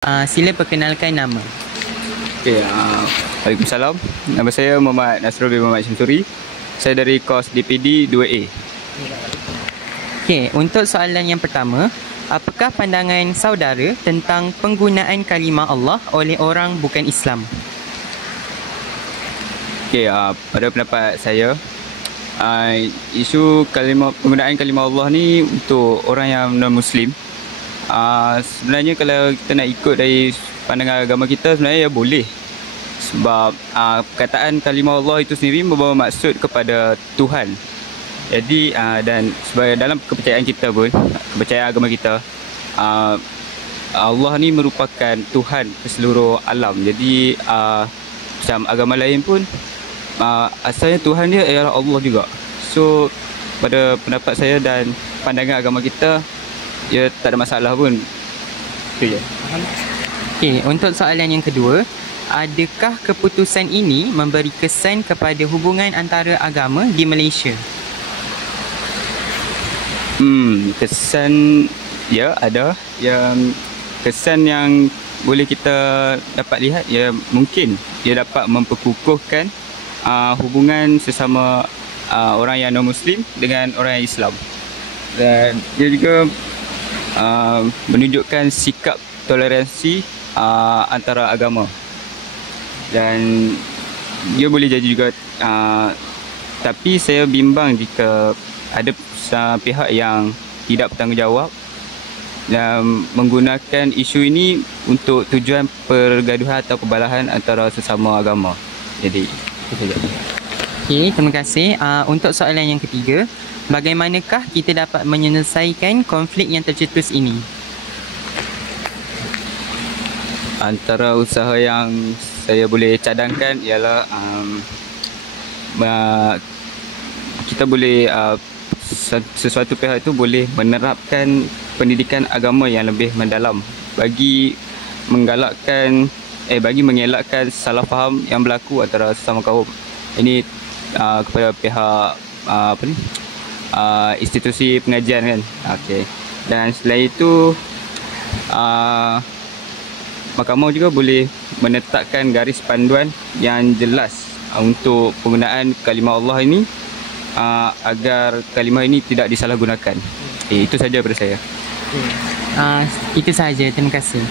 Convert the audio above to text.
Sila perkenalkan nama. Okay, Waalaikumsalam. Nama saya Muhammad Nasrul bin Muhammad Syamsuri. Saya dari kos DPD 2A. Okey, untuk soalan yang pertama, apakah pandangan saudara tentang penggunaan kalimah Allah oleh orang bukan Islam? Okay, pada pendapat saya, isu penggunaan kalimah Allah ni untuk orang yang non-Muslim, sebenarnya kalau kita nak ikut dari pandangan agama kita, sebenarnya ya boleh. Sebab perkataan kalimah Allah itu sendiri membawa maksud kepada Tuhan. Jadi dan sebagai dalam kepercayaan kita pun, kepercayaan agama kita, Allah ni merupakan Tuhan keseluruh alam. Jadi macam agama lain pun, asalnya Tuhan dia ialah Allah juga. So pada pendapat saya dan pandangan agama kita, ya tak ada masalah pun. Itu je. Okey, untuk soalan yang kedua, adakah keputusan ini memberi kesan kepada hubungan antara agama di Malaysia? Kesan, ya ada. Yang kesan yang boleh kita dapat lihat, ya mungkin dia dapat memperkukuhkan hubungan sesama orang yang non-Muslim dengan orang yang Islam. Dan dia juga menunjukkan sikap toleransi antara agama. Dan dia boleh jadi juga, tapi saya bimbang jika ada pihak yang tidak bertanggungjawab dan menggunakan isu ini untuk tujuan pergaduhan atau kebalahan antara sesama agama. Jadi itu saja. Okey, terima kasih. Untuk soalan yang ketiga, bagaimanakah kita dapat menyelesaikan konflik yang tercetus ini? Antara usaha yang saya boleh cadangkan ialah kita boleh, sesuatu pihak itu boleh menerapkan pendidikan agama yang lebih mendalam bagi mengelakkan salah faham yang berlaku antara sesama kaum. Ini kepada pihak institusi pengajian kan. Okey. Dan selain itu, mahkamah juga boleh menetapkan garis panduan yang jelas untuk penggunaan kalimah Allah ini, agar kalimah ini tidak disalahgunakan. Itu saja daripada saya. Itu sahaja. Terima kasih.